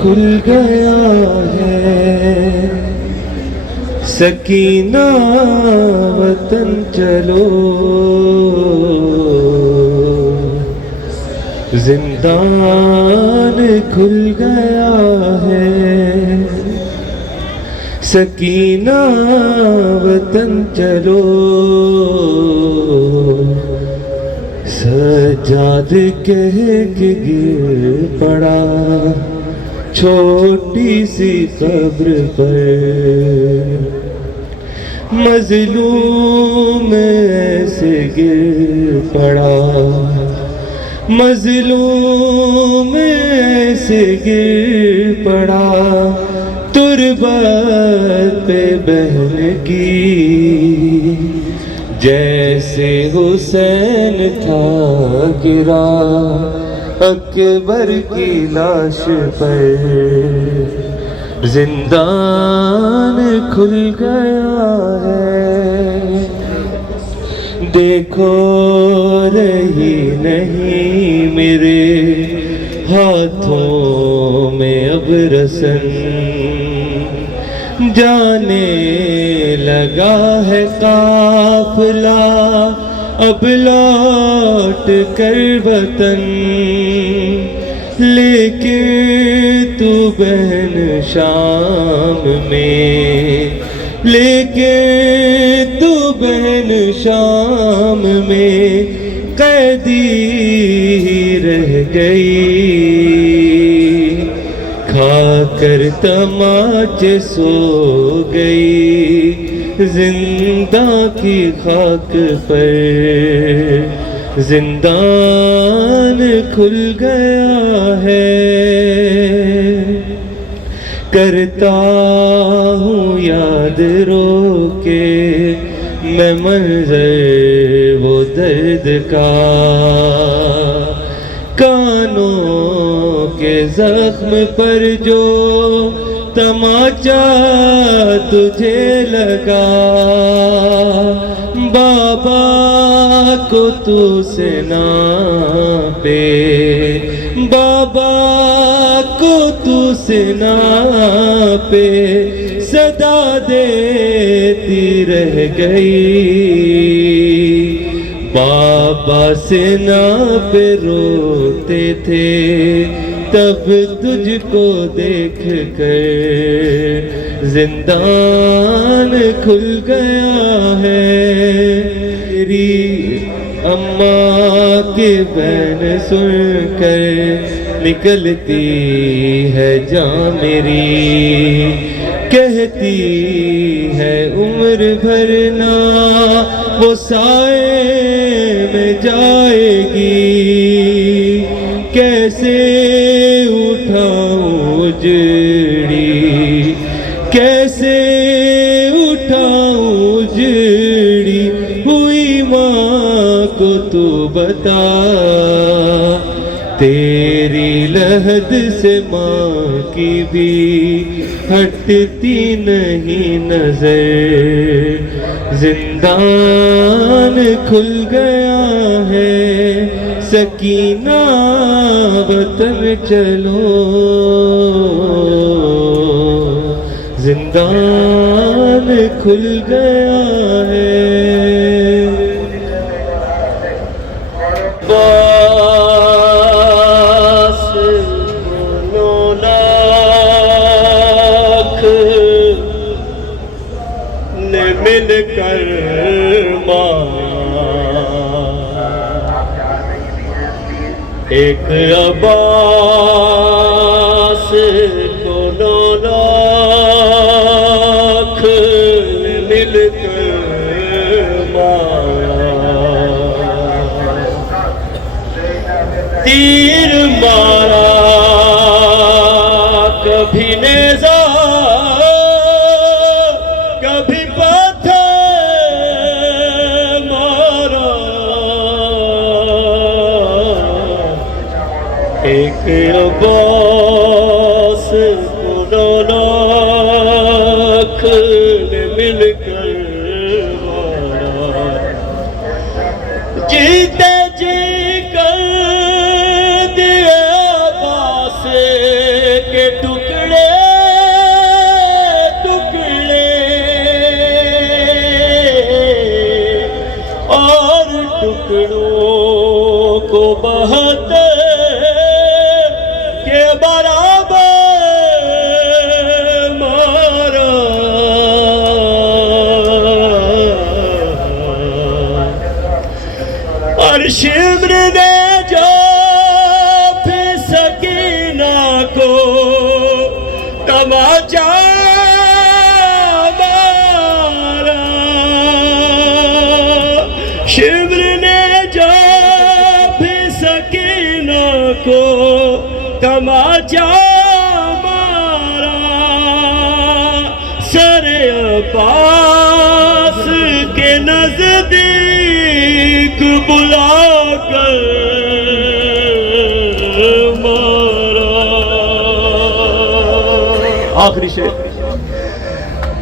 کھل گیا ہے، سکینہ وطن چلو، زندان کھل گیا ہے، سکینہ وطن چلو، سجاد کہہ کے گر پڑا چھوٹی سی قبر پر، مظلوم ایسے گر پڑا، مظلوم ایسے گر پڑا، تربت پہ بہن کی، جیسے حسین تھا گرا اکبر کی لاش پر، زندان کھل گیا ہے، دیکھو رہی نہیں میرے ہاتھوں میں اب رسن، جانے لگا ہے قافلہ اب لوٹ کر وطن، لیکن تو بہن شام میں، لیکن تو بہن شام میں قیدی رہ گئی، کھا کر تماچے سو گئی زندہ کی خاک پر، زندان کھل گیا ہے، کرتا ہوں یاد رو کے میں منظر وہ درد کا، کانوں کے زخم پر جو تماچا تجھے لگا، بابا کو تو سے ناپے، بابا کو تو سے ناپے، صدا دیتی رہ گئی، بابا سے ناپے روتے تھے تب تجھ کو دیکھ کر، زندان کھل گیا ہے، تیری اماں کی بہن سن کر نکلتی ہے جان میری، کہتی ہے عمر بھر نہ وہ سائے میں جائے گی، کیسے اٹھاؤں اجڑی، کیسے اٹھاؤں اجڑی ہوئی ماں کو تو بتا، تیری لحد سے ماں کی بھی ہٹتی نہیں نظر، زندان کھل گیا ہے، سکینہ وطن چلو، زندان کھل گیا ہے، مل کر ایک عباس کو 9 لاکھ مل کر مارا، تیر مارا کبھی نیزہ کبھی پتھر مارا، ایک عباس کو 9 لاکھ نے مل کر مارا، جیتے جی کر دیا عباس کے تو کو بہتے کے برابر مارا اور شمر نے جو پھر سکینہ کو تماچا مارا شمر نے جو پھر سکینہ کو تماچا مارا سر عباس کے نزدیک بلا کر مارا آخری شعر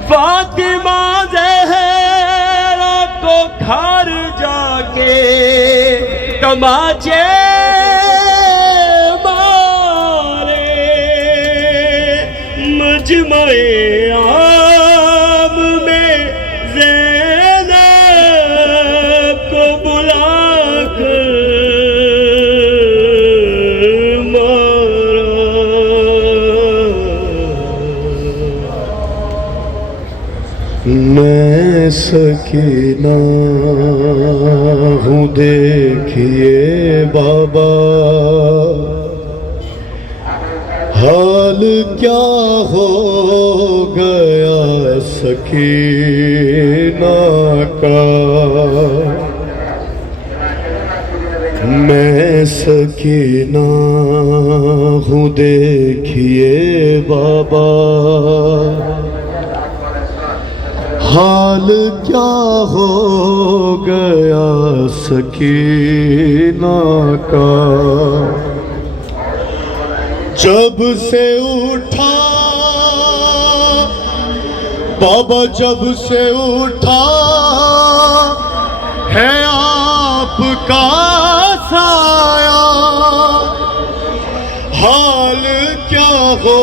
فاطمہ زہرا کو گھر جا کے تماچے مجمع عام میں زینب کو بلا کر مارا میں سکینہ ہوں دیکھیے بابا حال کیا ہو گیا سکینہ کا میں سکینہ ہوں دیکھیے بابا حال کیا ہو گیا سکینہ کا جب سے اٹھا بابا جب سے اٹھا ہے آپ کا سایہ حال کیا ہو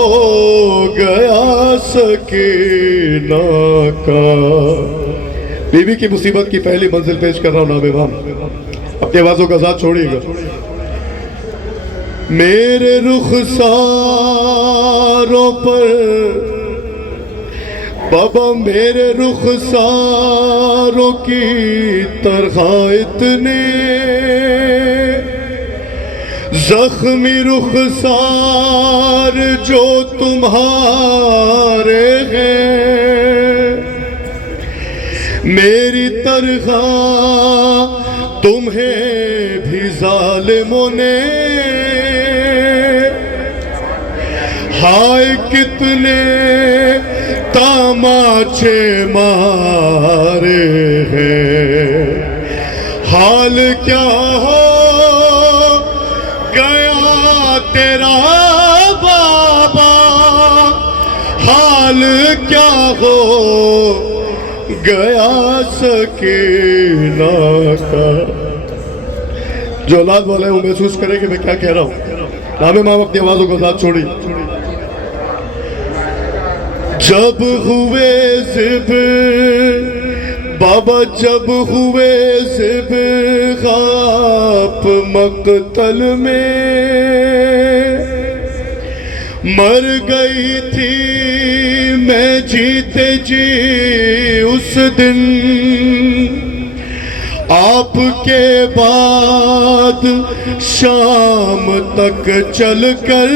گیا سکینہ کا بیوی کی مصیبت کی پہلی منزل پیش کر رہا ہوں نام امام اپنی آوازوں کا ذات چھوڑیے گا میرے رخساروں پر بابا میرے رخساروں کی طرح اتنے زخمی رخسار جو تمہارے ہیں میری طرح تمہیں بھی ظالموں نے ہائے کتنے تماچے مارے ہیں حال کیا ہو گیا تیرا بابا حال کیا ہو گیا سکینہ کا جو اولاد والے وہ محسوس کریں کہ میں کیا کہہ رہا ہوں نام امام اپنی آوازوں کو ساتھ چھوڑی جب ہوئے زب بابا جب ہوئے زب خواب مقتل میں مر گئی تھی میں جیتے جی اس دن آپ کے بعد شام تک چل کر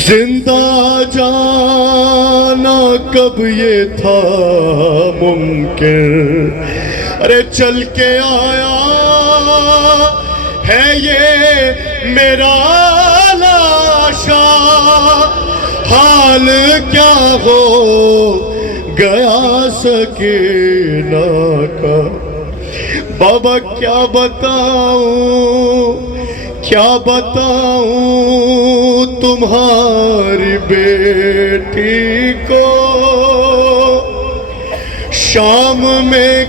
زندہ جانا کب یہ تھا ممکن ارے چل کے آیا ہے یہ میرا لاشا حال کیا ہو گیا سکینہ کا بابا کیا بتاؤں تمہاری بیٹی کو شام میں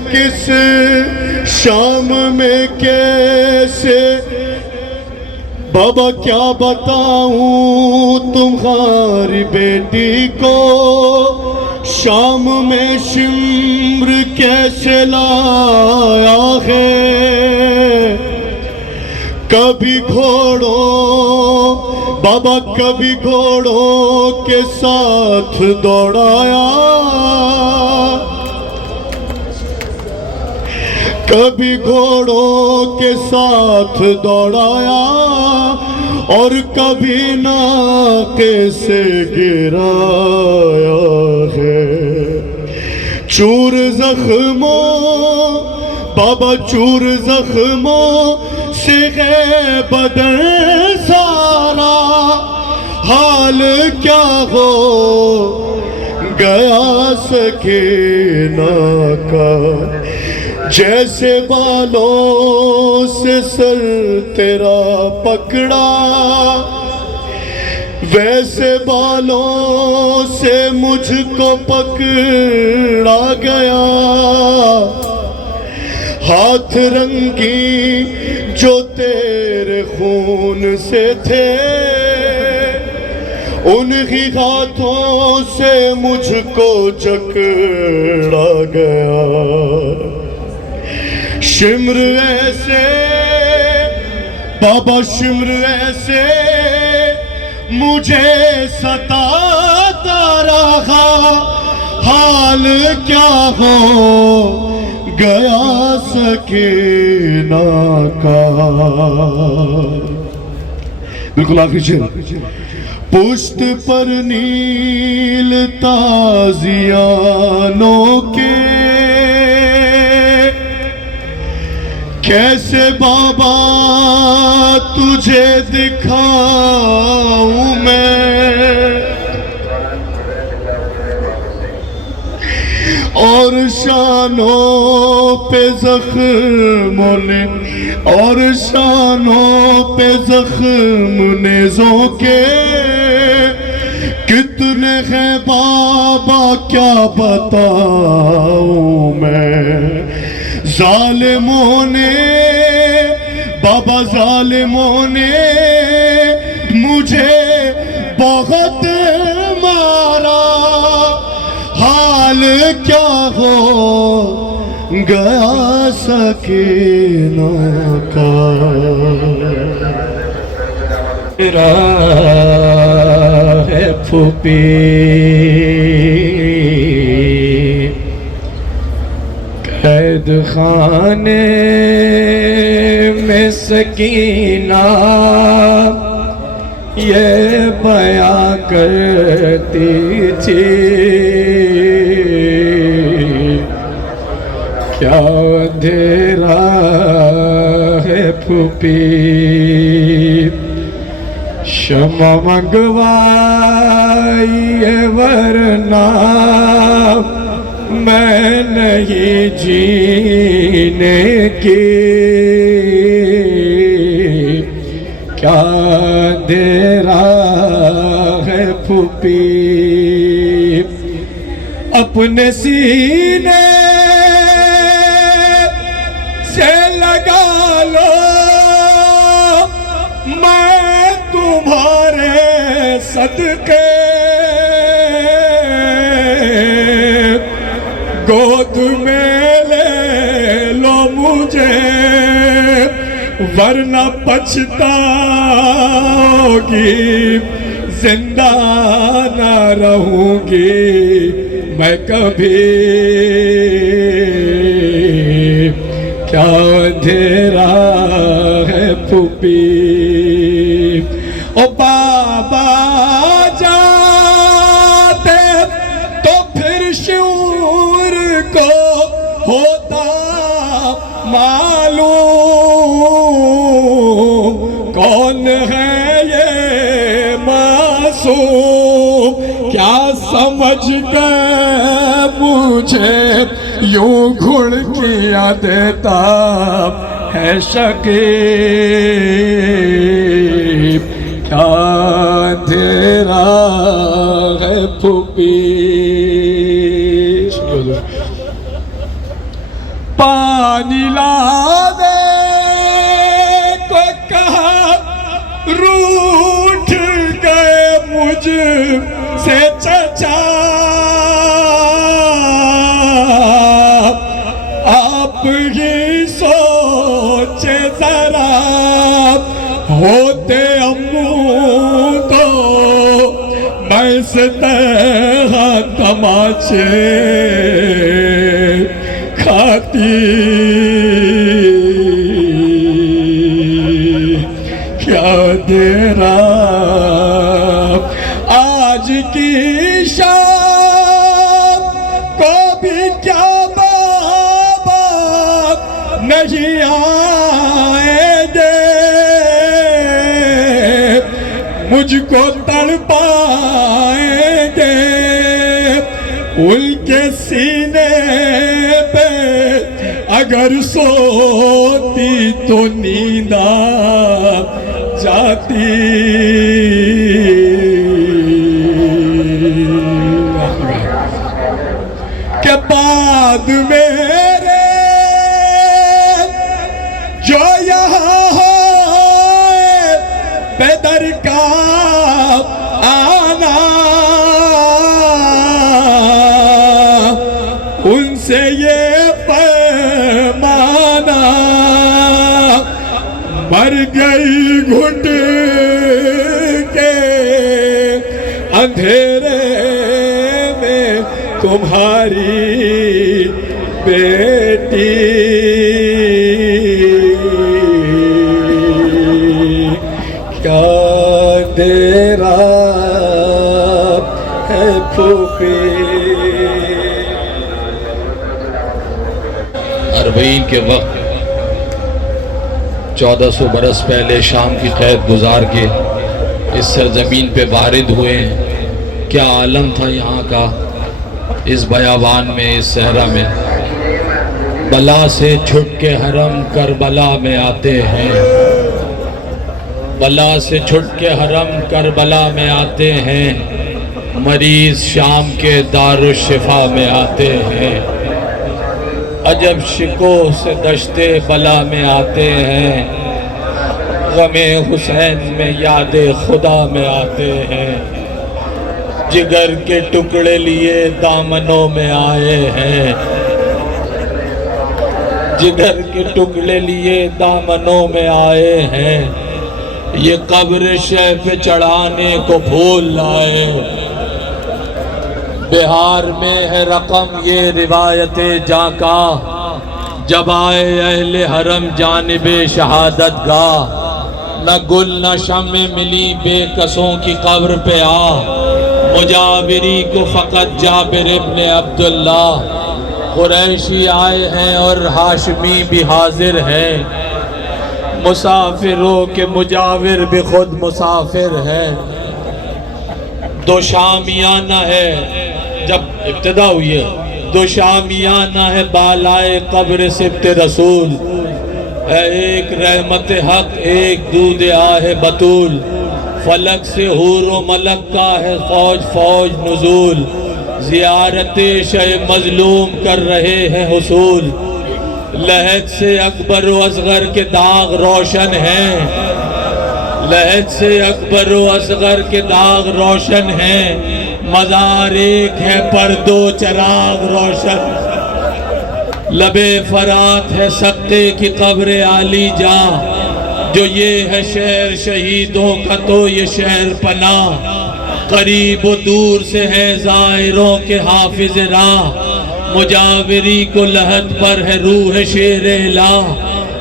کیسے بابا کیا بتاؤں تمہاری بیٹی کو شام میں شمر کیسے لایا ہے کبھی گھوڑوں بابا کبھی گھوڑوں کے ساتھ دوڑایا کبھی گھوڑوں کے ساتھ دوڑایا اور کبھی ناقے سے گرایا ہے چور زخموں بابا چور زخموں سے ہے بدن سارا حال کیا ہو گیا سکینہ کا جیسے بالوں سے سر تیرا پکڑا ویسے بالوں سے مجھ کو پکڑا گیا ہاتھ رنگی جو تیرے خون سے تھے انہی ہاتھوں سے مجھ کو جکڑا گیا شمر ایسے بابا شمر ایسے مجھے ستاتا رہا حال کیا ہو گیا سکینہ کا بالکل آخری شعر پشت پر نیل تازیانوں کے کیسے بابا تجھے دکھاؤں میں اور شانوں پہ زخموں نے اور شانوں پہ زخم نیزوں کے کتنے ہیں بابا کیا بتاؤں میں ظالموں نے بابا ظالموں نے مجھے بہت مارا حال کیا ہو گیا سکینہ کا میرا ہے پھوپھی قید خانے میں سکینہ یہ بیاں کرتی تھی کیا اندھیرا ہے پھوپھی شمع منگوائی ورنہ میں نہیں جینے کی کیا اندھیرا ہے پھوپھی اپنے سینے سے لگا لو میں تمہارے صدقے گود میں لے لو مجھے ورنہ پچھتاؤگی زندہ نہ رہوں گی میں کبھی کیا اندھیرا ہے پھوپھی او بابا جاتے تو پھر شعور کو ہوتا معلوم کون ہے یہ معصوم کیا سمجھ گئے مجھے یوں گھڑ کیا دیتا ہے شکیب کیا اندھیرا ہے پھوپھی پانی لا دے کو کہا روٹھ گئے مجھ سے چچا ایسے تہا تماچے کھاتی کیا دیرا آج کی شام کو بھی کیا بابا نہیں آئے گے مجھ کو تڑپائیں گے ان کے سینے پہ اگر سوتی تو نیند آ جاتی کہ بعد میرے جو یہاں ہوئے بے در کا آنا ان سے یہ پیمانا مر گئی گھٹ کے اندھیرے میں تمہاری بیٹی کیا دیرا ہے پھوپھی اربعین کے وقت 1400 برس پہلے شام کی قید گزار کے اس سرزمین پہ وارد ہوئے ہیں. کیا عالم تھا یہاں کا اس بیابان میں، اس صحرا میں. بلا سے چھٹ کے حرم کربلا میں آتے ہیں، بلا سے چھٹ کے حرم کربلا میں آتے ہیں، مریض شام کے دارالشفا میں آتے ہیں. عجب شکو سے دشتے بلا میں آتے ہیں، غم حسین میں یاد خدا میں آتے ہیں. جگر کے ٹکڑے لیے دامنوں میں آئے ہیں، جگر کے ٹکڑے لیے دامنوں میں آئے ہیں. یہ قبر شہ پہ چڑھانے کو بھول لائے. بہار میں ہے رقم یہ روایت جاں کا، جب آئے اہل حرم جانب شہادت گاہ. نہ گل نہ شمع ملی بے کسوں کی قبر پہ آ، مجاوری کو فقط جابر ابن عبداللہ. قریشی آئے ہیں اور ہاشمی بھی حاضر ہیں، مسافروں کے مجاور بھی خود مسافر ہے. دو شامیانہ ہے جب ابتدا ہوئی ہے، دو شامیانہ ہے بالائے قبر سبت رسول. ہے ایک رحمت حق ایک دودھ آہ بطول، فلک سے حور و ملک کا ہے فوج فوج نزول. زیارت شہ مظلوم کر رہے ہیں حصول، لہد سے اکبر و اصغر کے داغ روشن ہیں، لہد سے اکبر و اصغر کے داغ روشن ہیں. مزار ایک ہے پر دو چراغ روشن، لبے فرات ہے سقے کی قبر عالی جاں. جو یہ ہے شہر شہیدوں کا تو یہ شہر پناہ، قریب و دور سے ہے زائروں کے حافظ راہ. مجاوری کو لہد پر ہے روح شیر الہ،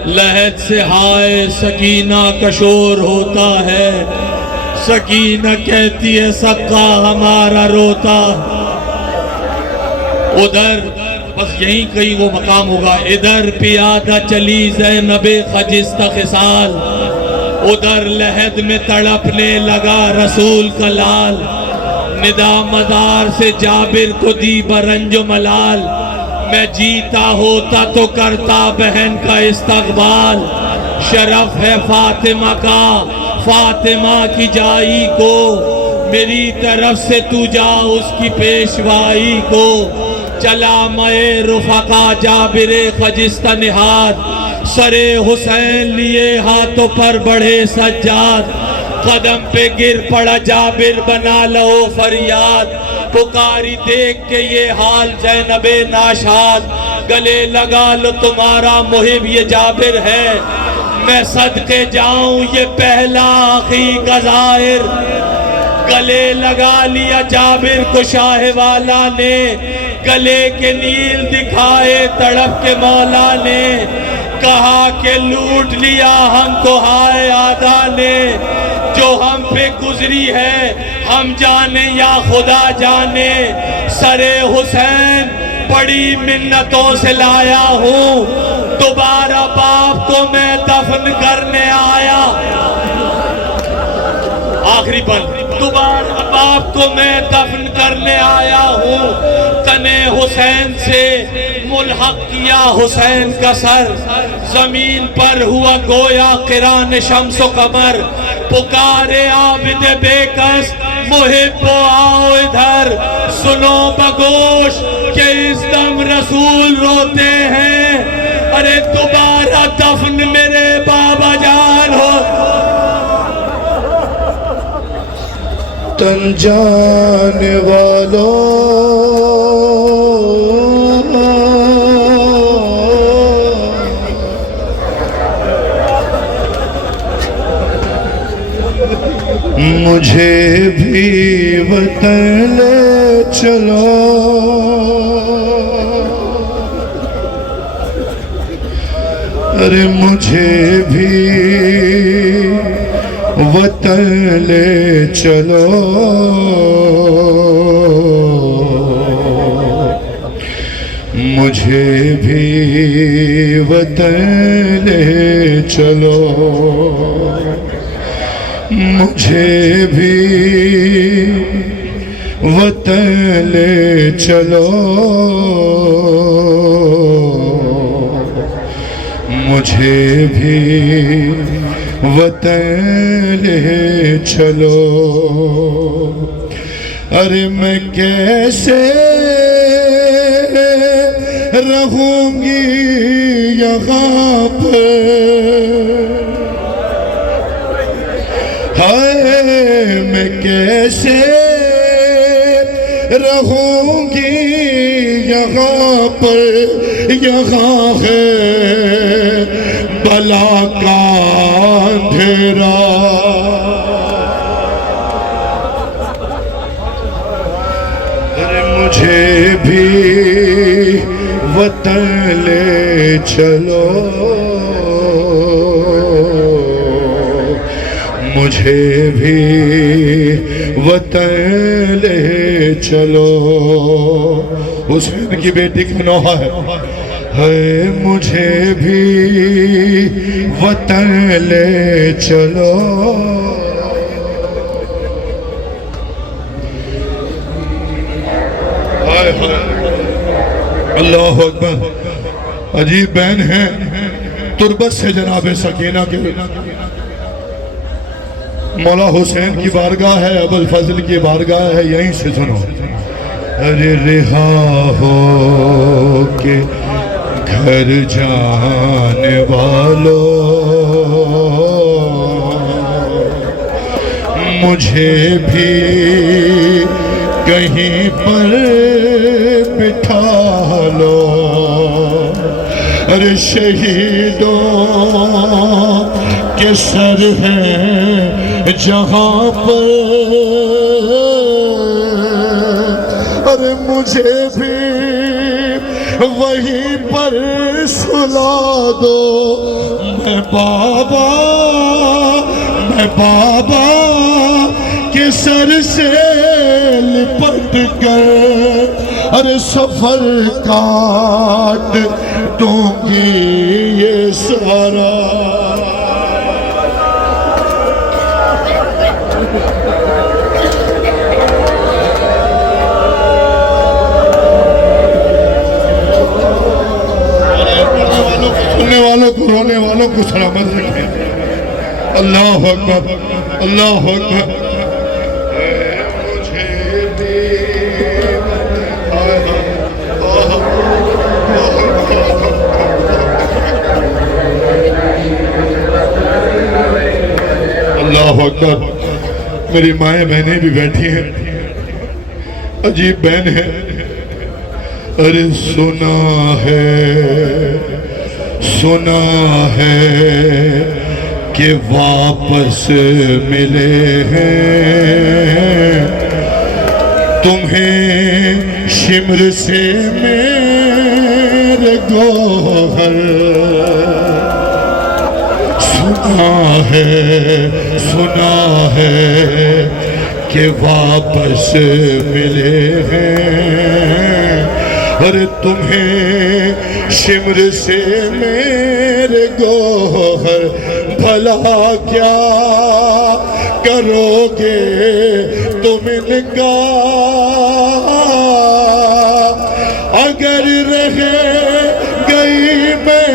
لہد سے ہائے سکینہ کا شور ہوتا ہے. سکینہ کہتی ہے سقا ہمارا روتا. ادھر بس یہیں کہیں وہ مقام ہوگا. ادھر پیادہ چلی زینب خجستہ خصال، ادھر لہد میں تڑپنے لگا رسول کا لال. ندا مدار سے جابر کو دی برنج و ملال، میں جیتا ہوتا تو کرتا بہن کا استقبال. شرف ہے فاطمہ کا فاطمہ کی جائی کو، میری طرف سے تو جا اس کی پیشوائی کو. چلا میں رفقا جابر خجستہ نہاد، سرے حسین لیے ہاتھوں پر بڑھے سجاد. قدم پہ گر پڑا جابر بنا لو فریاد، پکاری دیکھ کے یہ حال زینب ناشاد. گلے لگا لو تمہارا محب یہ جابر ہے، میں صدقے جاؤں یہ پہلا آخری کا ظاہر. گلے لگا لیا جابر کو شاہ والا نے، گلے کے نیل دکھائے تڑپ کے مولا نے، کہا کہ لوٹ لیا ہم کو ہائے آدھا نے، جو ہم پہ گزری ہے ہم جانے یا خدا جانے، سرے حسین بڑی منتوں سے لایا ہوں، دوبارہ باپ کو میں دفن کرنے آیا، آخری بند، دوبارہ باپ کو میں دفن کرنے آیا ہوں، تنے حسین سے ملحق کیا حسین کا سر، زمین پر ہوا گویا قران شمس و قمر، پکارے عابد بے کس محبو آؤ ادھر، سنو بگوش کہ اس دم رسول روتے ہیں، ارے دوبارہ دفن میرے بابا جان ہو۔ تن جانے والوں مجھے بھی وطن لے چلو، ارے مجھے بھی وطن لے چلو، مجھے بھی وطن لے چلو، مجھے بھی وطن لے چلو، مجھے بھی وطن لے چلو، ارے میں کیسے رہوں گی یہاں پر، ہائے میں کیسے رہوں گی یہاں پر، یہاں ہے بلا کا اندھیرا، ارے مجھے بھی وطن لے چلو، مجھے بھی وطن لے چلو، حسین کی بیٹی کا نوحہ ہے، مجھے بھی وطن لے چلو، اللہ اکبر، عجیب بین ہے تربت سے جناب سکینہ کے، مولا حسین کی بارگاہ ہے، ابوالفضل کی بارگاہ ہے، یہیں سے سنو، ارے رہا ہو کے گھر جانے والوں، مجھے بھی کہیں پر بٹھا لو، ارے شہیدوں کے سر ہیں جہاں پر، ارے مجھے بھی وہیں پر سلا دو، میں بابا کے سر سے لپٹ کر ارے سفر کاٹ دوں گی یہ سارا، رونے والوں کو سلامت رکھیں، اللہ اکبر، اللہ اکبر، مجھے بھی اللہ اکبر، میری مائیں بہنیں بھی بیٹھی ہیں، عجیب بہن ہے، ارے سنا ہے کہ واپس ملے ہیں تمہیں شمر سے میرے گوہر سنا ہے کہ واپس ملے ہیں، اور تمہیں شمر سے میرے گوہر بھلا کیا کرو گے تم ان کا، اگر رہ گئی میں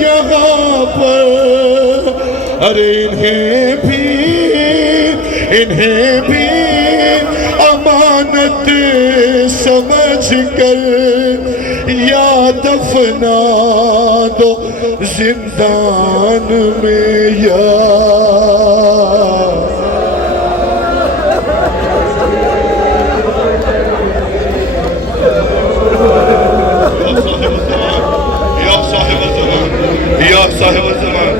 یہاں پر، ارے انہیں بھی امانت سمجھ کر یا دفنا دو زندان میں یا صاحب الزمان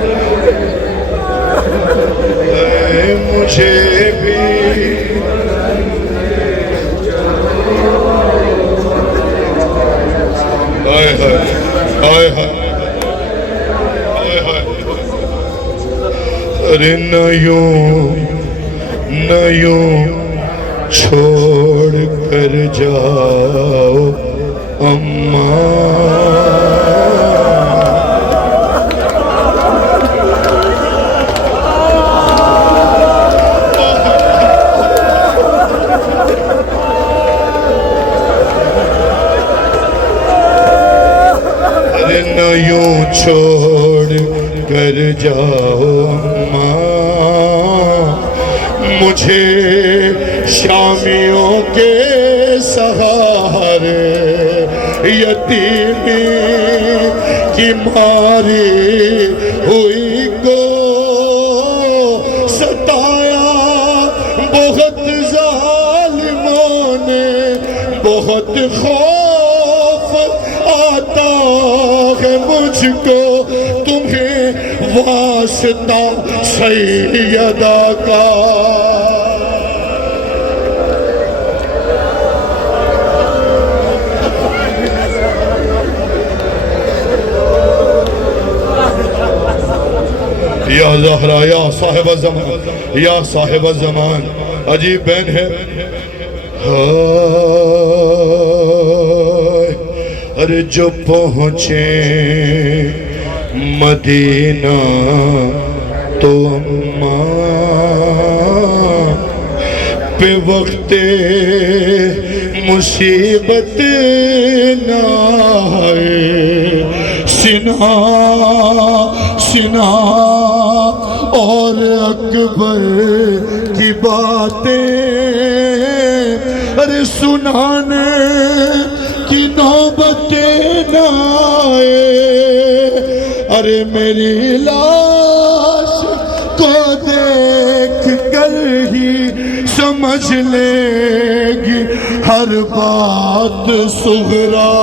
مجھے بھی ارے نہ یوں چھوڑ کر جاؤ اماں، چھوڑ کر جاؤ اماں، مجھے شامیوں کے سہارے یتیمی کی ماری ہوئی کو ستایا بہت ظالموں نے، بہت خوف آتا ہے مجھ کو تمہیں واسطہ سیدہ کا، یا زہرا یا صاحب الزمان، یا صاحب الزمان، عجیب بین ہے، ارے جو پہنچے مدینہ تو اماں پہ وقت مصیبت نہ آئے، سنا اور اکبر کی باتیں ارے سنانے کی نوبت نہ آئے، ارے میری لاش کو دیکھ کر ہی سمجھ لے گی ہر بات صغرا،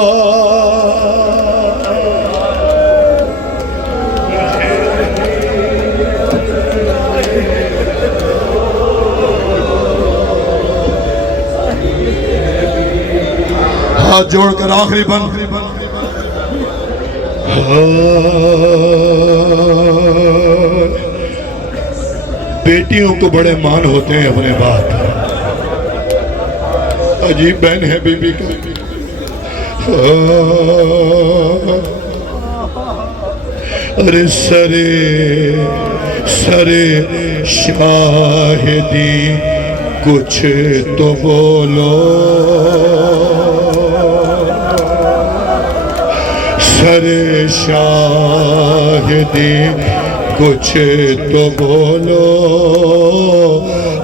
ہاتھ جوڑ کر آخری بند، بیٹیوں کو بڑے مان ہوتے ہیں اپنے باپ، عجیب بہن ہے بی بی کا، ارے سرے شاہدی کچھ تو بولو، سرے شاہدی کچھ تو بولو،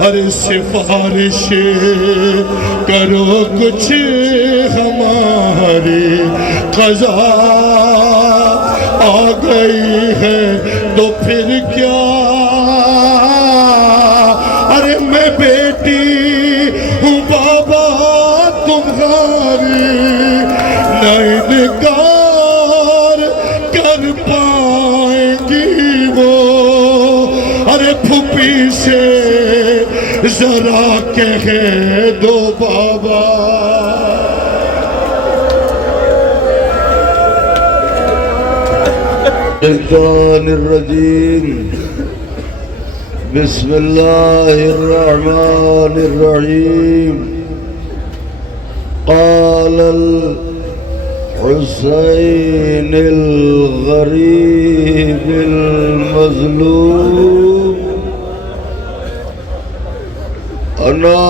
ارے سفارش کرو کچھ ہماری قضا آ گئی ہے تو پھر کیا، ارے میں بیٹی ہوں بابا تمہاری، نہ انکار کر پائیں گی وہ، ارے پھوپھی سے ذرا کہہ دو بابا الشیطان الرجیم بسم اللہ الرحمن الرحیم قال الحسین الغریب المظلوم انا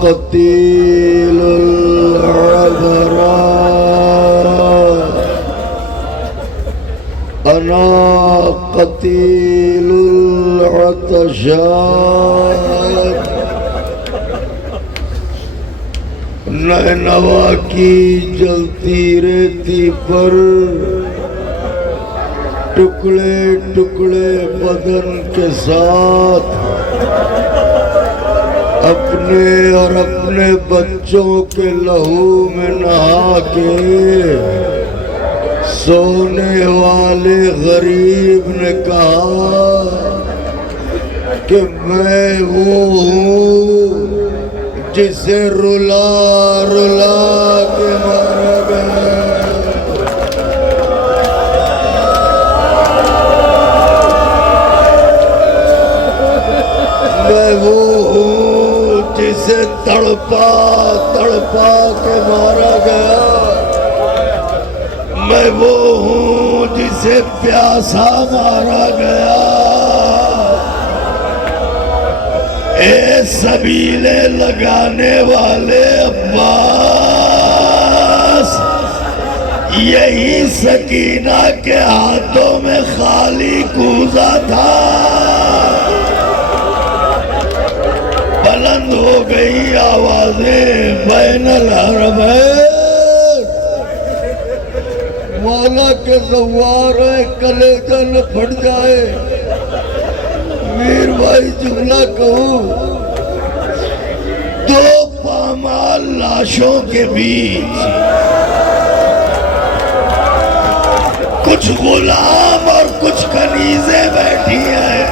قتیل العبراء انا قتیل العطشان نینوا کی جلتی ریتی پر ٹکڑے ٹکڑے بدن کے ساتھ اپنے اور اپنے بچوں کے لہو میں نہا کے سونے والے غریب نے کہا کہ میں وہ ہوں جسے رلا رلا کے مارا گیا میں وہ ہوں جسے تڑپا تڑپا کے مارا گیا میں وہ ہوں جسے پیاسا مارا گیا اے سبیلے لگانے والے عباس یہی سکینہ کے ہاتھوں میں خالی کوزہ تھا بلند ہو گئی آوازیں بین الحرمین مولا کے زوار ہے کلیجہ نہ پھٹ جائے میر بھائی جملہ کہوں دو پامال لاشوں کے بیچ کچھ غلام اور کچھ کنیزیں بیٹھی ہیں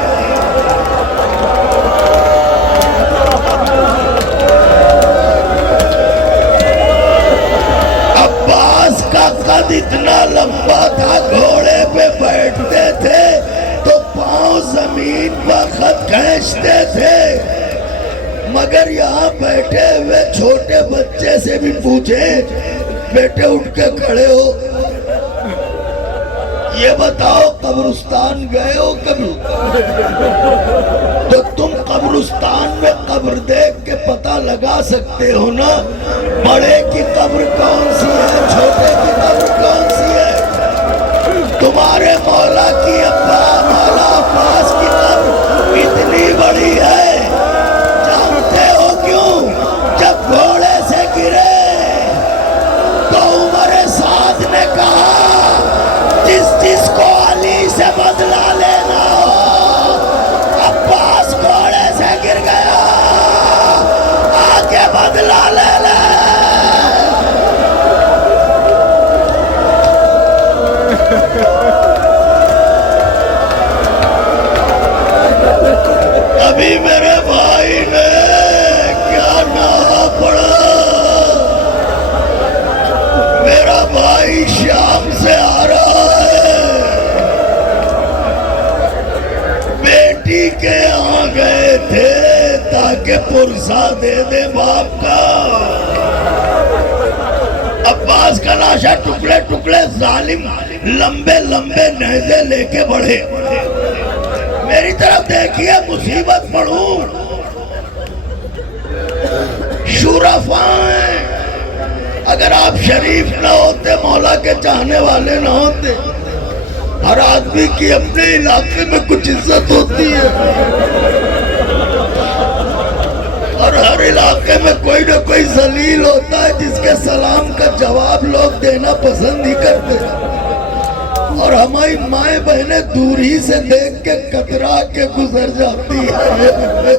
عباس کا قد اتنا لمبا تھا گھوڑے پہ بیٹھتے تھے تو پاؤں زمین پر خط کھینچتے تھے مگر یہاں بیٹھے ہوئے چھوٹے بچے سے بھی پوچھے بیٹے اٹھ کے کھڑے ہو یہ بتاؤ قبرستان گئے ہو کبھی تو تم قبرستان میں قبر دیکھ کے پتہ لگا سکتے ہو نا بڑے کی قبر کون سی ہے چھوٹے کی قبر کون سی ہے تمہارے مولا کی مولا عباس کی قبر اتنی بڑی ہے جانتے ہو کیوں جب گھوڑے سے گرے تو عمر سعد نے کہا جس کو علی سے بدلہ لینا ہو عباس گھوڑے سے گر گیا آگے بدلہ لے لے ابھی میرے بھائی نے کیا نعرہ پڑا میرا بھائی شام سے آ رہا ہے بیٹی کے یہاں گئے تھے تاکہ پرسہ دے دے باپ کا عباس کا لاشا ٹکڑے ٹکڑے ظالم لمبے لمبے نیزے لے کے بڑھے میری طرف دیکھیے مصیبت پڑھوں شرفاء ہیں اگر آپ شریف نہ ہوتے مولا کے چاہنے والے نہ ہوتے ہر آدمی کی اپنے علاقے میں کچھ عزت ہوتی ہے اور ہر علاقے میں کوئی نہ کوئی ذلیل ہوتا ہے جس کے سلام کا جواب لوگ دینا پسند ہی کرتے اور ہماری مائیں بہنیں دور ہی سے دیکھ کے کترا کے گزر جاتی ہیں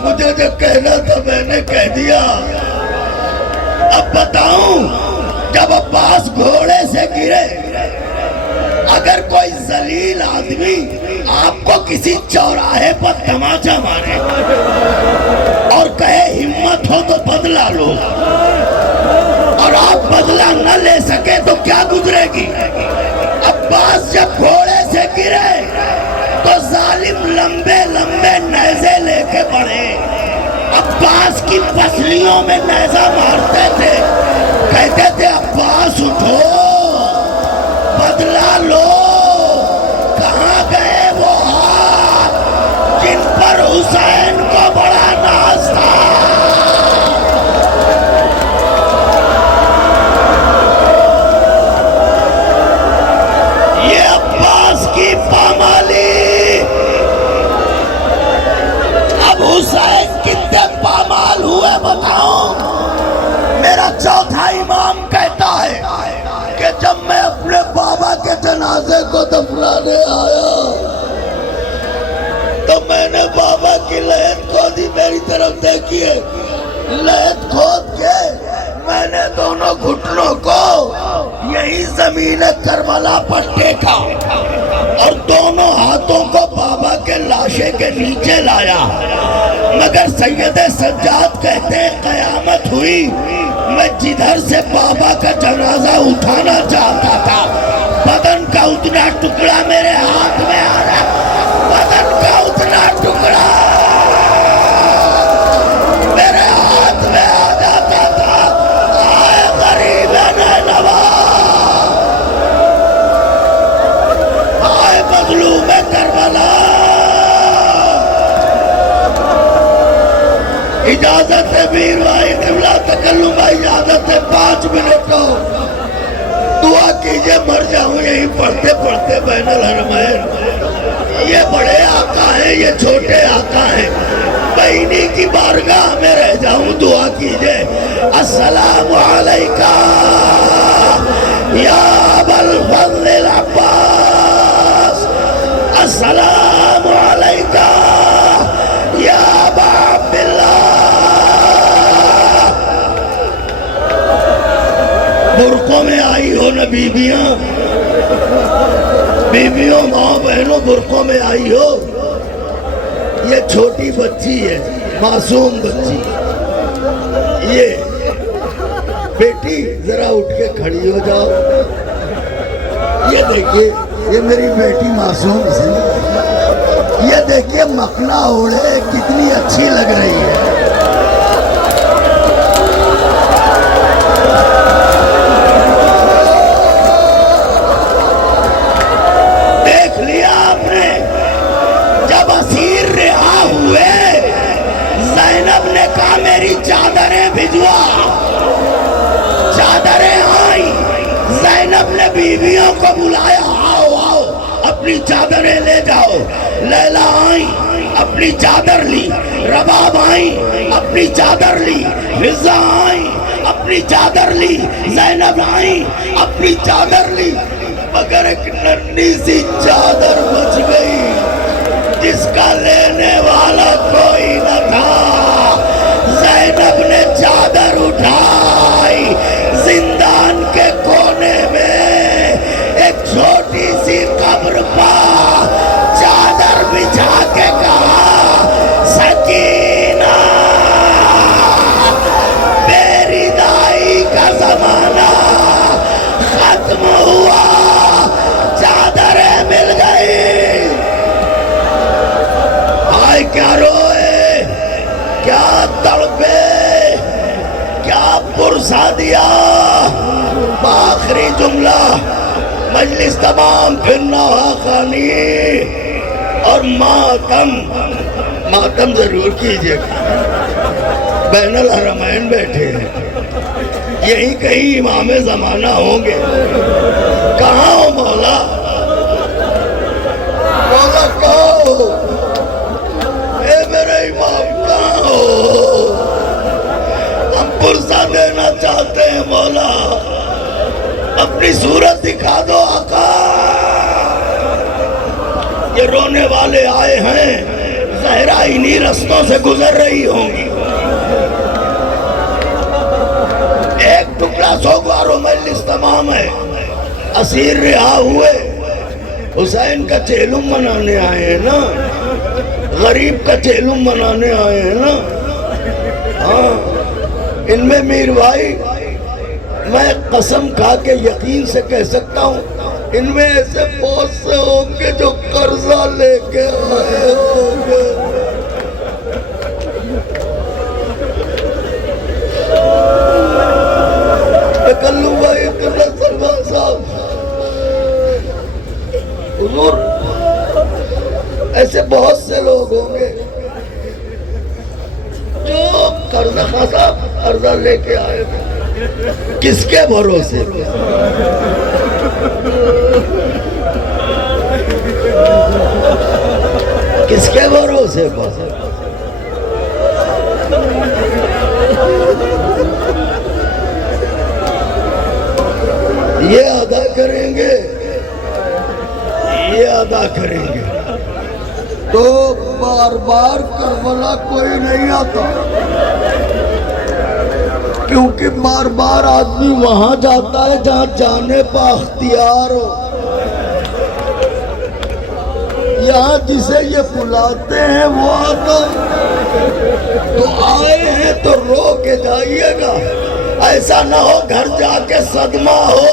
مجھے جو کہنا تھا میں نے کہہ دیا اب بتاؤں جب عباس گھوڑے سے گرے اگر کوئی ذلیل آدمی آپ کو کسی چوراہے پر تماچا مارے اور کہے ہمت ہو تو بدلہ لو، اور آپ بدلہ نہ لے سکے تو کیا گزرے گی؟ عباس جب گھوڑے سے گرے تو ظالم لمبے لمبے نیزے لے کے بڑھے، عباس کی پسلیوں میں نیزہ مارتے تھے، کہتے تھے عباس اٹھو بدلہ لو۔ کہاں گئے وہ ہاتھ جن پر حسین کو بڑا ناز تھا؟ یہ عباس کی پامالی۔ اب حسین کتنے پامال ہوئے بتاؤں؟ میرا چوتھا امام کہتا ہے کہ جب میں اپنے بابا کے جنازے کو دفنانے آیا تو میں نے بابا کی لحد کھودی، میری طرف دیکھی ہے، لحد کھود کے میں نے دونوں گھٹنوں کو یہی زمین کربلا پر ٹیکا اور دونوں ہاتھوں کو بابا کے لاشے کے نیچے لایا، مگر سید سجاد کہتے ہیں قیامت ہوئی، میں جدھر سے بابا کا جنازہ اٹھانا چاہتا تھا بدن کا اتنا ٹکڑا میرے ہاتھ میں آ رہا، بدن کا اتنا ٹکڑا میرے ہاتھ میں آ جاتا تھا۔ آئے غریب نینوا، آئے مظلوم کربلا، اجازت ہے میر بھائی قبلہ تکلم بھائی، اجازت ہے 5 منٹ کو دعا کیجئے، مر جاؤں یہیں پڑھتے پڑھتے بین الحرمین۔ یہ بڑے آقا ہیں، یہ چھوٹے آقا ہیں، میں انہی کی بارگاہ میں رہ جاؤں، دعا کیجئے۔ السلام علیکہ یا ابا الفضل العباس، السلام علیکہ یا ابا عبداللہ۔ برقعوں میں آئی ہو نا بیبیاں، بیبیوں ماں بہنوں برقعوں میں آئی ہو، یہ چھوٹی بچی ہے، معصوم بچی، یہ بیٹی ذرا اٹھ کے کھڑی ہو جاؤ، یہ دیکھیے یہ میری بیٹی معصوم سی، یہ دیکھیے مکھنا اوڑھے کتنی اچھی لگ رہی ہے۔ دیکھ لیا آپ نے، جب اسیر رہا ہوئے زینب نے کہا میری چادریں بھجوا، چادریں آئیں، زینب نے بیویوں کو بلایا، آؤ آؤ اپنی چادریں لے جاؤ، لیلا آئیں اپنی چادر لی، رباب آئیں اپنی چادر لی، فضہ آئیں اپنی چادر لی، زینب آئیں اپنی چادر لی، مگر ایک ننھی سی چادر بچ گئی جس کا لینے والا کوئی نہ تھا۔ زینب نے چادر اٹھائی، زندان کے کونے میں ایک چھوٹی سی قبر پا چادر بچھا کے کہا سکینہ، میری دائی کا زمانہ ختم ہوا، چادریں مل گئی۔ آئے کیا روئے، کیا تڑپے، کیا پرسا دیا۔ آخری جملہ، مجلس تمام پھر نوحہ خوانی اور ماتم ضرور کیجئے گا۔ بین الحرمین بیٹھے ہیں، یہی کہیں امام زمانہ ہوں گے، کہاں ہو مولا؟ مولا کہاں ہو؟ اے میرے امام کہاں ہو؟ ہم پرسا دینا چاہتے ہیں مولا، اپنی صورت دکھا دو آقا۔ یہ رونے والے آئے ہیں، زہرا انہی رستوں سے گزر رہی ہوں گی۔ ایک ٹکڑا سوگوارو مجلس تمام ہے، اسیر رہا ہوئے حسین کا چہلم منانے آئے ہیں نا, غریب کا چہلم منانے آئے ہیں نا. ہاں ان میں میر بھائی میں قسم کھا کے یقین سے کہہ سکتا ہوں ان میں ایسے بہت سے ہوں گے جو قرضہ لے کے آئے ہوں گے. کلو بھائی قبلہ سلمان صاحب حضور ایسے بہت سے لوگ ہوں گے جو قرضہ لے کے آئے تھے. کس کے بھروسے؟ کس کے بھروسے پر؟ یہ ادا کریں گے, یہ ادا کریں گے تو بار بار کربلا کوئی نہیں آتا, کیونکہ بار بار آدمی وہاں جاتا ہے جہاں جانے پہ اختیار ہو. یہاں جسے یہ بلاتے ہیں وہ آتا تو آئے ہیں تو رو کے جائیے گا, ایسا نہ ہو گھر جا کے صدمہ ہو.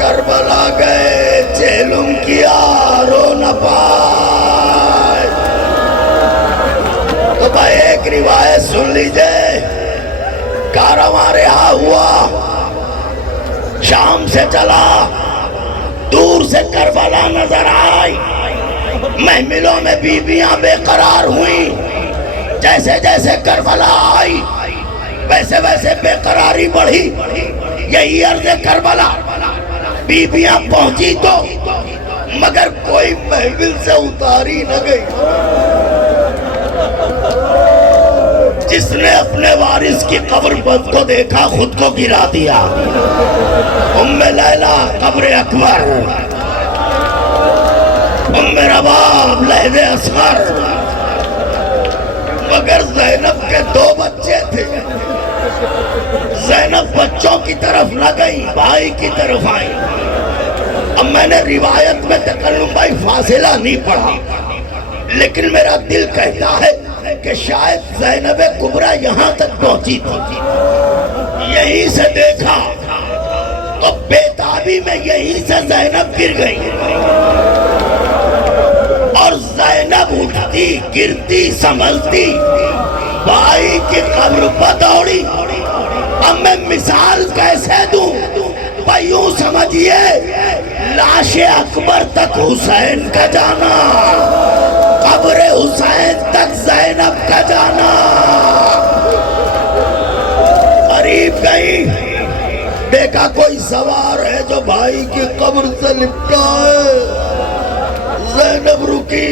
کربلا گئے چہلم کیا رو نہ پائے. تو بھائی ایک روایت سن لیجئے. کارواں رہا ہوا, شام سے چلا, دور سے کربلا نظر آئی. محملوں میں بیویاں بے قرار ہوئیں. جیسے جیسے کربلا آئی ویسے ویسے بے قراری بڑھی. یہی عرض کربلا, بیویاں پہنچی تو مگر کوئی محفل سے اتاری نہ گئی. جس نے اپنے وارث کی قبر بند کو دیکھا خود کو گرا دیا. ام لیلہ قبر اکبر, ام رباب لہد اصغر. مگر زینب کے 2 بچے تھے. زینب بچوں کی طرف نہ گئی, بھائی کی طرف آئی. اب میں نے روایت میں تکلم بھائی فاصلہ نہیں پڑھا, لیکن میرا دل کہتا ہے کہ شاید زینب کبریٰ یہاں تک پہنچی تھی. یہیں سے دیکھا تو بے تابی میں یہیں سے زینب گر گئی. اور زینب اٹھتی گرتی سنبھلتی بھائی کی قبر پر دوڑی. اب میں مثال کیسے دوں؟ بھائی یوں سمجھئے لاش اکبر تک حسین کا جانا, قبر حسین تک زینب کا جانا. قریب گئی, دیکھا کوئی سوار ہے جو بھائی کی قبر سے لپٹا ہے. زینب رکی,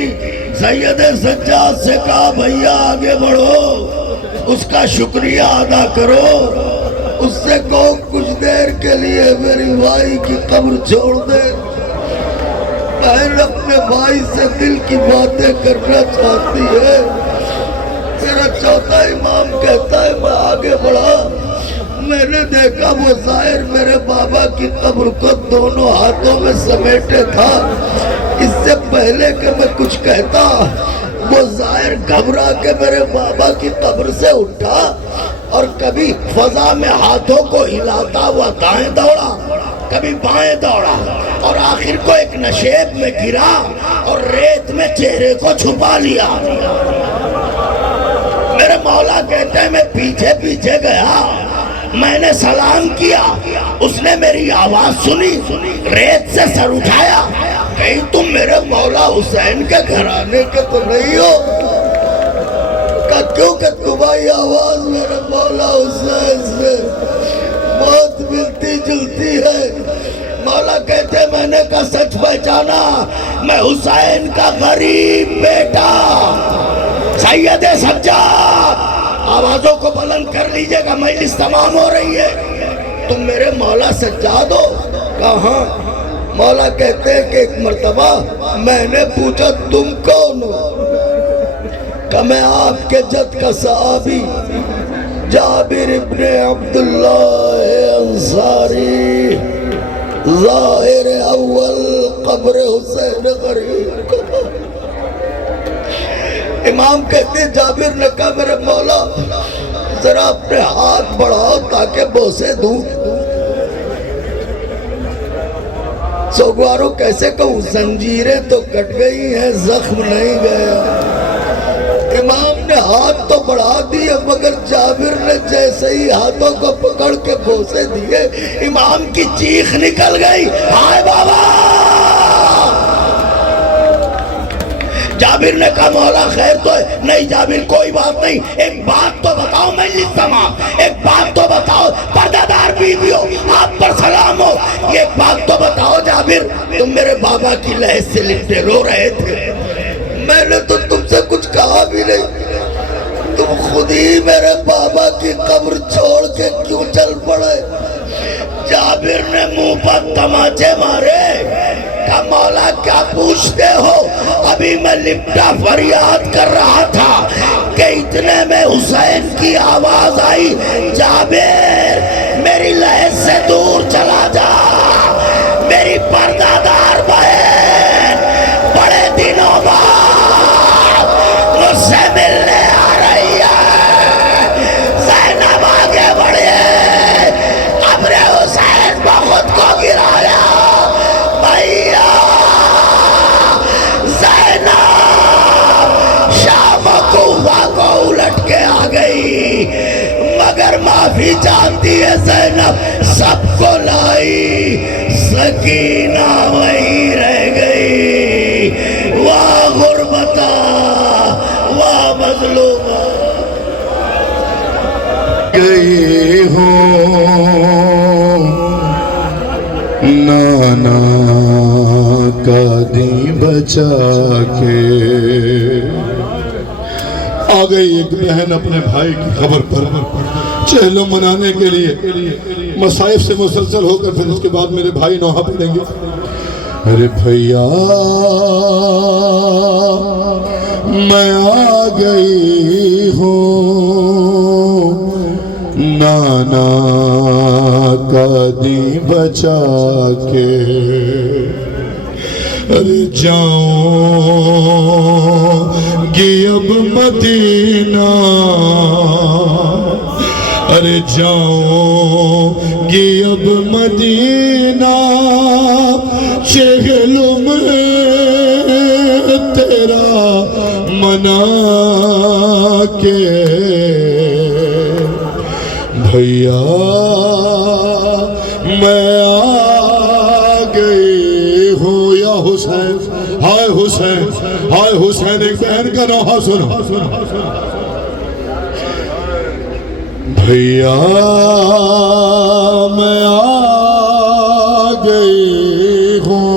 سید سجاد سے کہا بھیا آگے بڑھو, اس کا شکریہ ادا کرو, اس سے کہو کچھ دیر کے لیے میری بھائی کی قبر چھوڑ دے. بہن اپنے بھائی سے دل کی باتیں کرنا چاہتی ہے. میرا چوتھا امام کہتا ہے میں آگے بڑھا, میں نے دیکھا وہ ظاہر میرے بابا کی قبر کو دونوں ہاتھوں میں سمیٹے تھا. اس سے پہلے کہ میں کچھ کہتا وہ ظاہر گھبرا کے میرے بابا کی قبر سے اٹھا اور کبھی فضا میں ہاتھوں کو ہلاتا ہوا دائیں دوڑا, کبھی بائیں دوڑا, اور آخر کو ایک نشیب میں گرا اور ریت میں چہرے کو چھپا لیا. میرے مولا کہتے ہیں میں پیچھے پیچھے گیا, میں نے سلام کیا, اس نے میری آواز سنی, ریت سے سر اٹھایا, کہیں تم میرے مولا حسین کے گھرانے کے تو نہیں ہو؟ کہا کیوں کہ تمہاری آواز میرے مولا حسین سے بہت ملتی جلتی ہے. مولا کہتے میں نے کہا سچ پہچانا, میں حسین کا غریب بیٹا سید سجاد. آوازوں کو بلند کر لیجئے گا, مجلس تمام ہو رہی ہے. تم میرے مولا سجاد ہو؟ کہا ہاں. مولا کہتے ہیں کہ ایک مرتبہ میں نے پوچھا تم کون ہو؟ کہ میں آپ کے جد کا صحابی جابر ابن عبداللہ انصاری. ظاہر اول قبر حسین غریب کو۔ امام کہتے ہیں جابر نے کہا میرے مولا ذرا اپنے ہاتھ بڑھاؤ تاکہ بوسے دوں۔ سوگوارو کیسے کہوں، زنجیریں تو کٹ گئی ہیں زخم نہیں گیا۔ امام نے ہاتھ تو بڑھا دیے مگر جابر نے جیسے ہی ہاتھوں کو پکڑ کے بوسے دیے امام کی چیخ نکل گئی، ہائے بابا! جابر نے کہا مولا خیر تو ہے؟ نہیں جابر کوئی بات نہیں، ایک بات تو بتاؤ مجلس سما، ایک بات تو بتاؤ، پردہ دار بیویوں آپ پر سلام ہو، یہ ایک بات تو بتاؤ جابر، تم میرے بابا کی لحظ سے لپٹے رو رہے تھے، میں نے تو تم سے کچھ کہا بھی نہیں، تم خود ہی میرے بابا کی قبر چھوڑ کے کیوں چل پڑے؟ جابر نے منہ پر تماچے مارے، کہا مولا کیا پوچھتے ہو؟ ابھی میں لپٹا فریاد کر رہا تھا کہ اتنے میں حسین کی آواز آئی، جابر میری لحظ سے دور چلا جا، میری پردہ دار بہن بڑے دنوں بعد مجھ سے ملنے آ رہی ہے۔ زینب آگے بڑھے، قبر حسین کو خود کو گرایا، بھائیا زینب شام کوفہ کو الٹ کے آ گئی، مگر معافی چاہتی ہے زینب، سب کو لائی، سکینہ وہیں رہ گئی، واہ غربتا واہ مظلومہ۔ گئی ہوں نانا کا دین بچا کے، آ گئی ایک بہن اپنے بھائی کی خبر پر چہلم منانے کے لیے، مصائب سے مسلسل ہو کر پھر اس کے بعد میرے بھائی نوحہ پڑیں گے، ارے بھیا میں آ گئی ہوں نانا کا دین بچا کے، ارے جاؤں گی اب مدینہ، ارے جاؤں گی اب مدینہ، چہلم تیرا منا کے، بھیا میں آ گئی ہوں یا حسین، ہائے حسین، ہائے حسین، ایک بہن کا نوحہ سنو، بھیا میں آ گئی ہوں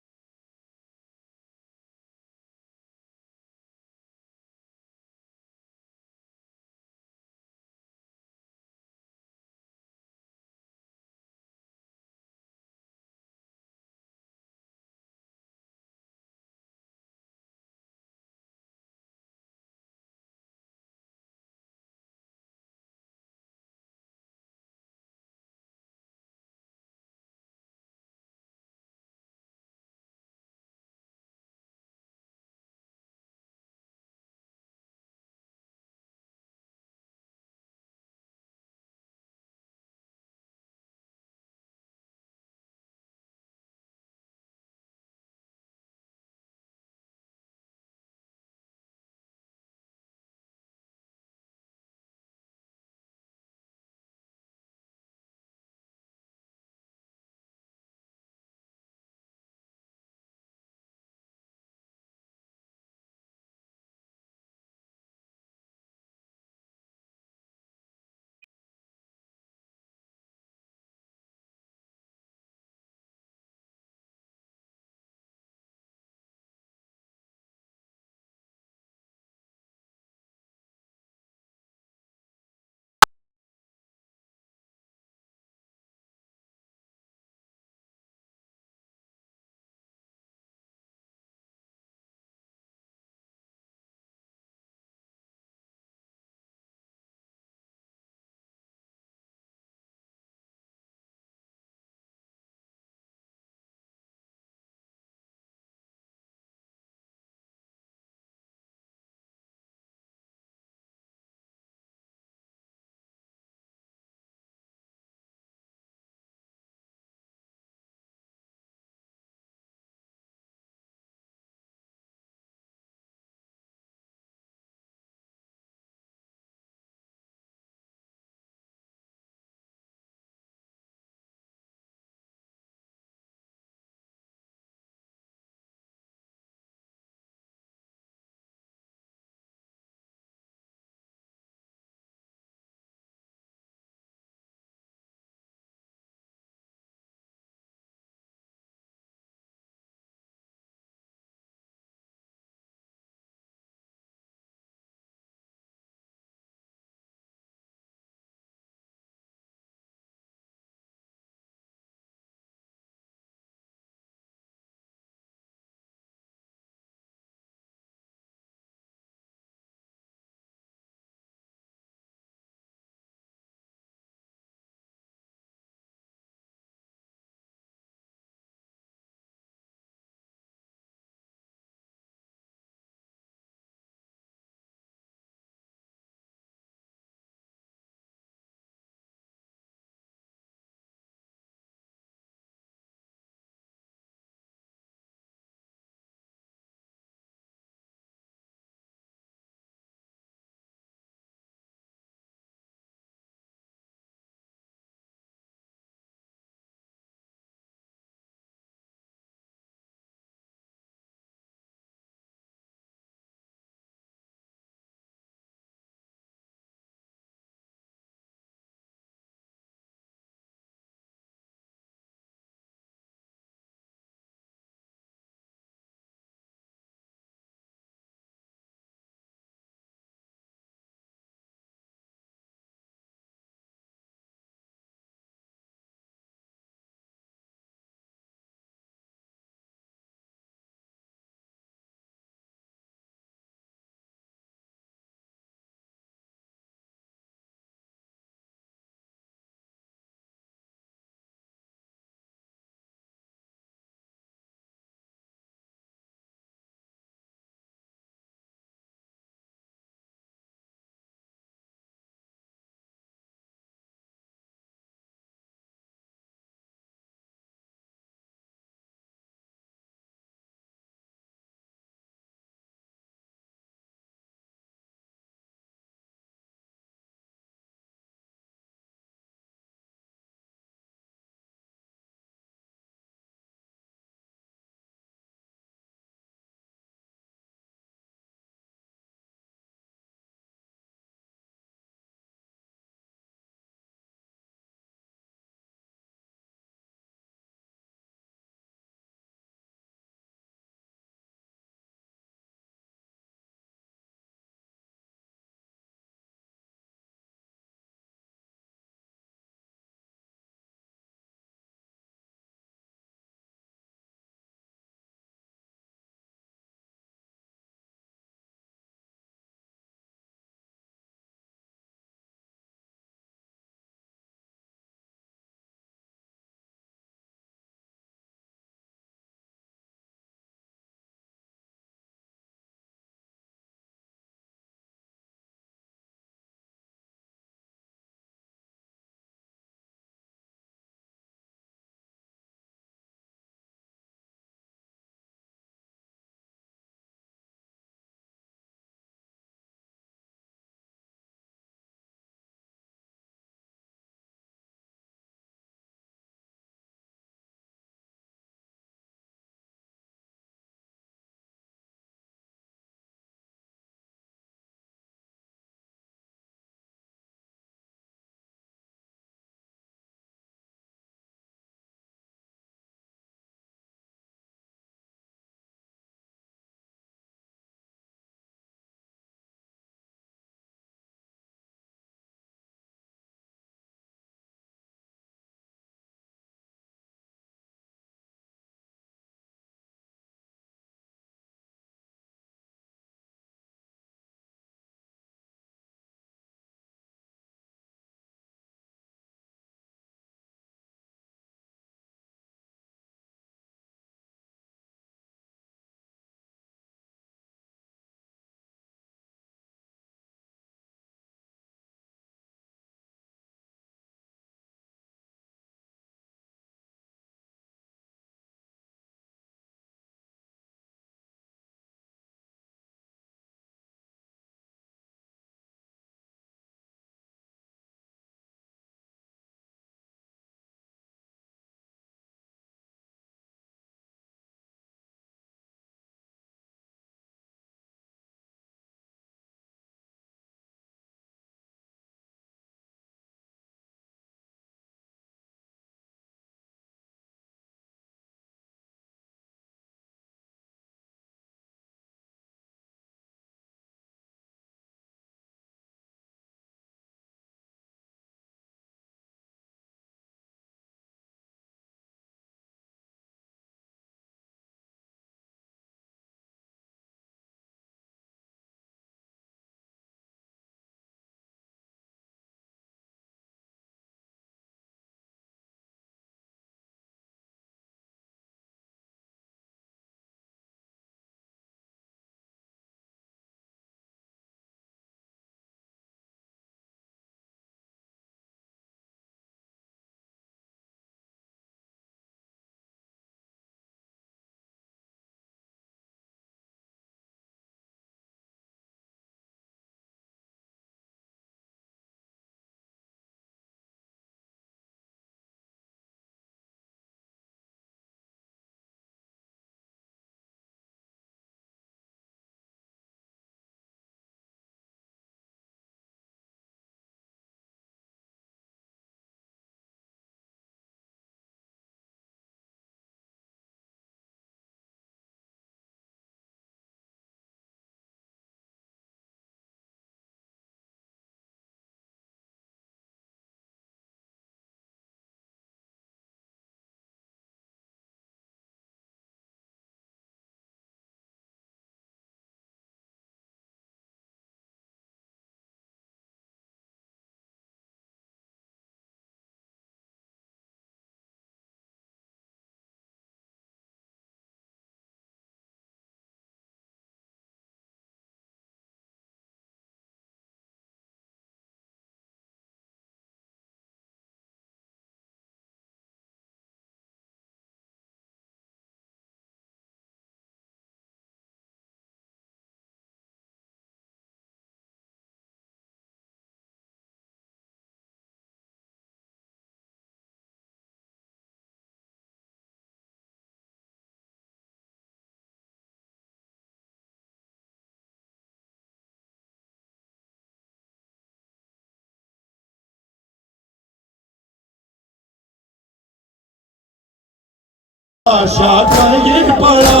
آشا کہیں پڑا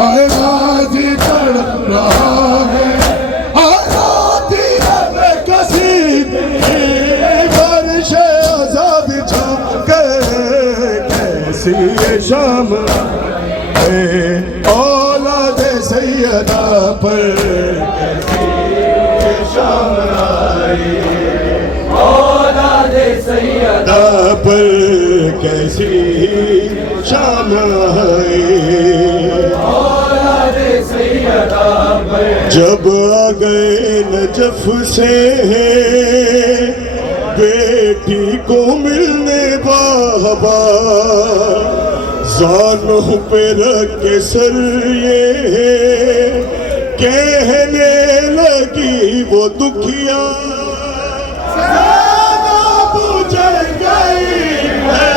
آئے غازی تڑپ رہا ہے آزادی میں کسی بارش عذاب چھا کے کیسی یہ شام ہے اولاد سیدہ پر کیسی یہ شام آئی اولاد سیدہ پر کیسی شام آئی اولاد سیدہ پر جب آ گئے نجف سے بیٹی کو ملنے بابا زانوں پہ رکھ کے سر یہ کہنے لگی وہ دکھیا زیادہ بجھڑ گئی ہے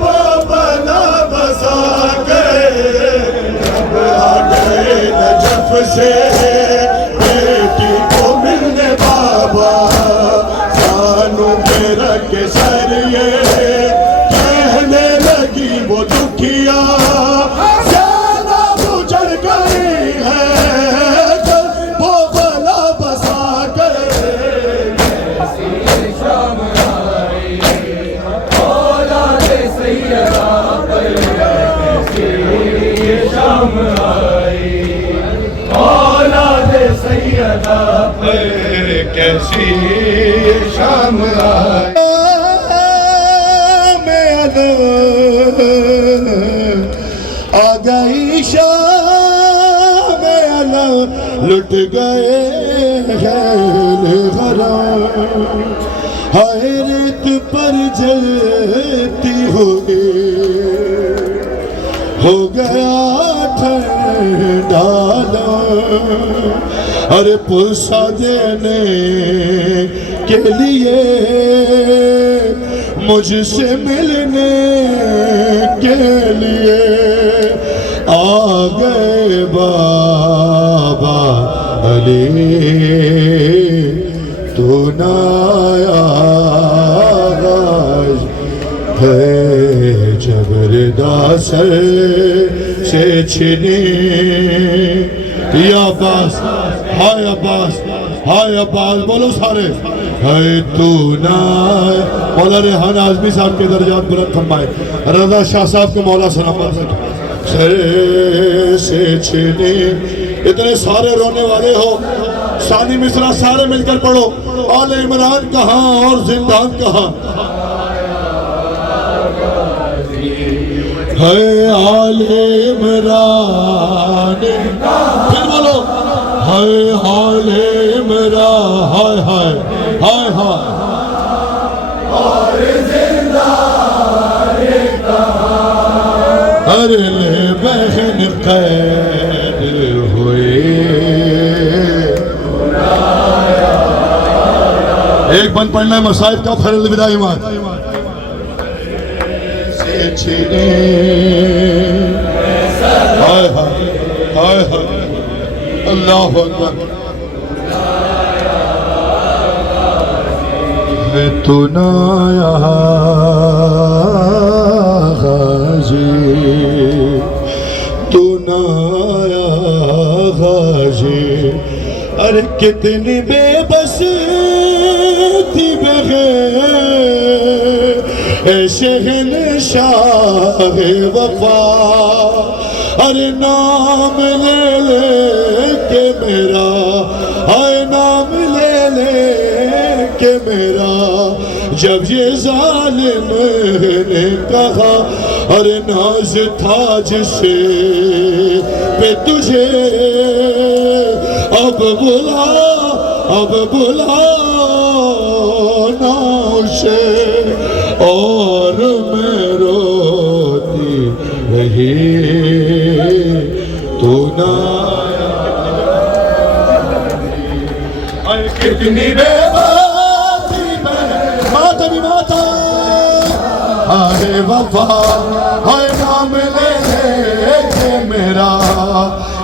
وہ بنا بسا گئے جب آ گئے نجف سے بیٹی کو ملنے بابا زانوں پہ رکھ کے سر یہ کہنے لگی وہ دکھیا زیادہ بجھڑ گئی ہے وہ بنا بسا گئے کیسی شام آئی آ گئی شام لٹ گئے حیرت پر جلتی ہوگی ہو گیا ٹھنڈا ارے پلسا دینے کے لیے مجھ سے ملنے کے لیے آ گئے بابا علی تو نایا ہے جبرداس سے چھنے یا عباس ہائے عباس ہائے عباس بولو سارے ہے تو نایا مولا ریحان اعظمی صاحب کے درجات بلند فرمائے رضا شاہ صاحب کے مولا سلامت سر سے چھنے اتنے سارے رونے والے ہو ثانی مصرع سارے مل کر پڑھو آل عمران کہاں اور زندان کہاں ہے آل عمران پھر بولو ہے آل عمران ہائے ہائے ہائے ہائے اور زندان کہاں ارے لے بہن قید ہوئے ایک بند پڑھنا ہے مصائب کا خیر الوداع ایمان ہائے ہائے ہائے ہائے اللہ اکبر تو نایا غازی تو نایا غازی ارے کتنی بے بس تھی بغیر اے شہنشاہ وفا ارے نام لے لے کے میرا ہائے نام لے لے کے میرا جب یہ ظالم نے کہا ارے ناز تھا جسے پہ تجھے اب بلا ناوشے اور میں روتی رہی تو نایا کتنی بے باتی ماتا بھی ماتا آرے وفا ہائے نام لے لے کے میرا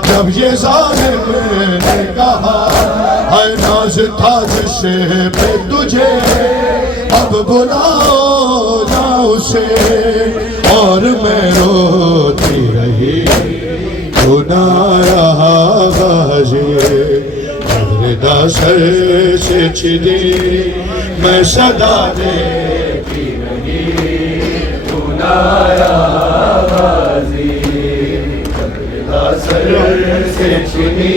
جب یہ ظالم نے کہا ہے ناز تھا جسے پہ تجھے اب بلاؤ نہ اسے اور میں روتی رہی تو نہ رہا غازی قدر دا سر سے چھنی میں صدا دیتی رہی تو نہ رہا غازی قدر دا سر سے چھنی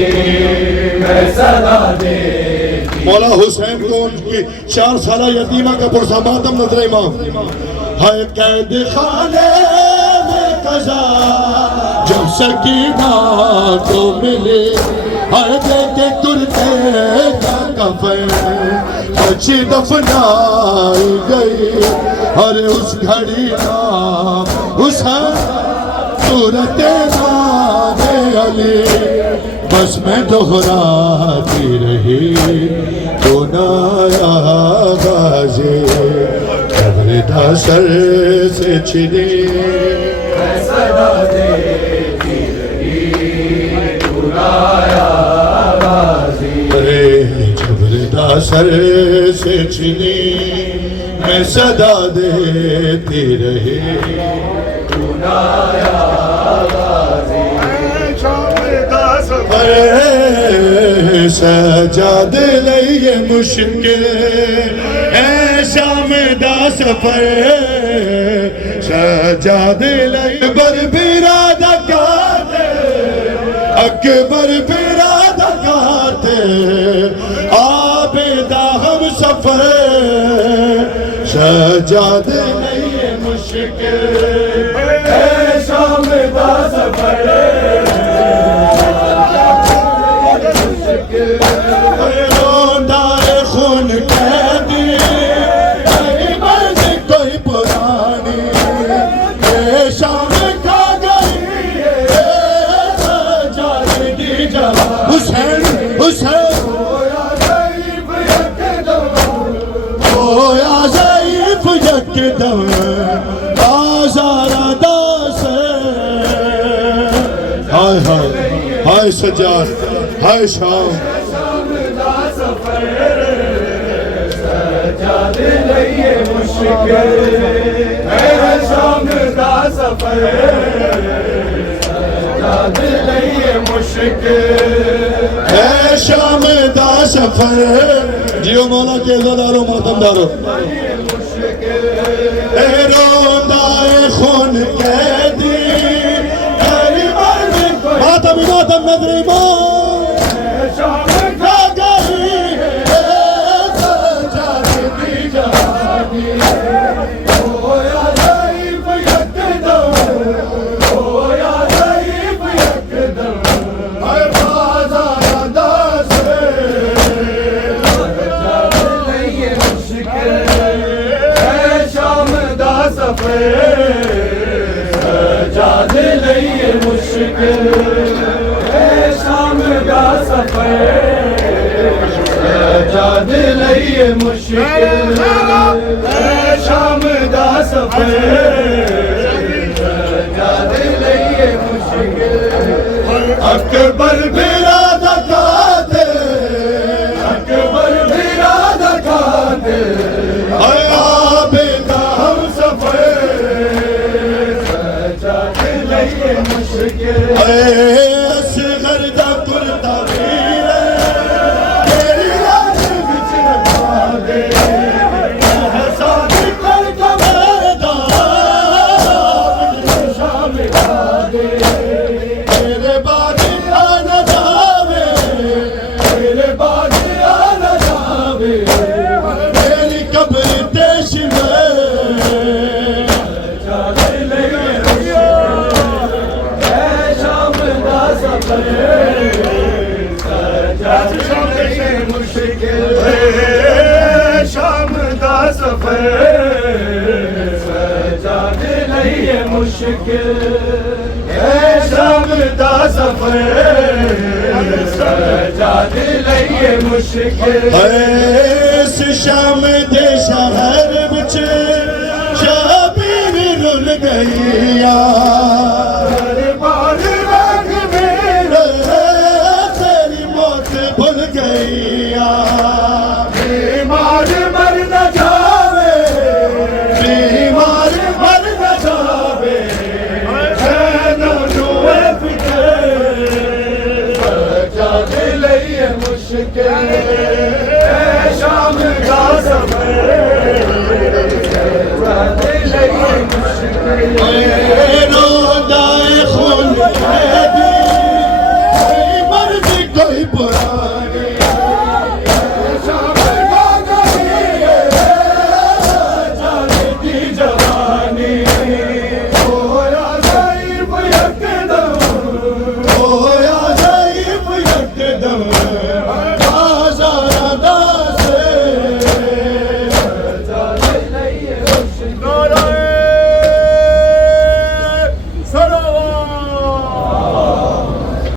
میں صدا دیتی مولا حسین کو ان کی 4 سالہ یتیمہ کا پرسا ماتم نظر امام ہے قید خانے میں قضا جب سکینہ کو ملے ہر دیکھے ترتے کا کفن بچی دفنائی گئی اور اس گھڑی نام حسین صورت نام علی بس میں دہراتی رہی تو نایا غازی قبر دا سر سے چھنی میں صدا دیتی رہی تو نایا غازی قبر دا سر سے چھنی میں صدا دیتی رہی تو نایا غازی سجاد لئیے مشکل اے شام دا سفر سجاد لئیے اکبر برادہ کہتے اکبر برادہ کہتے آبیدہ ہم سفر سجاد لئیے مشکل اے شام دا سفر روندہ خون قیدی نہیں مرد کوئی پرانی یہ شام کھا گئی سجادگی جہاں حسین حسین ہویا ضعیف یکدم آزاردا سے ہائے ہائے ہائے سجاد ہائے شام سجاد لئیے مشکل اے شام دا سفر سجاد لئیے مشکل اے شام دا سفر جیو مولا کے عزادارو ماتم دارو اے روندہ خون قیدی ماتم ماتم نظر امام شام کھا گئی سجادگی جہانی ہویا ضعیف یکدم ہویا ضعیف یکدم اے بازاردا سے سجاد لئیے مشکل اے شام دا سفر سجاد لئیے مشکل اے شام دا سفر سجاد لئیے مشکل اے شام دا سفر سجاد لئیے مشکل اکبر برادہ کہتے اکبر برادہ کہتے اے آبیدہ ہم سفر سجاد لئیے مشکل اے اصغر دا کرتا ویرے تیری یاد بچ رکھا دے احسان کر کا میدان شام کھا دے تیرے بعد آنا جاوے تیرے بعد آنا جاوے میری قبر دیش میں سجاد لئیے مشکل اے شام دا سفر سجاد لئیے مشکل اے شام دا سفر سجاد لئیے مشکل اس شام دے شہر بچ شابیر رل گئی دربار رنگ میرے تیری موت بھول گئی شام کا سفر روزہ خون ہے بھی کوئی مرضی کوئی برا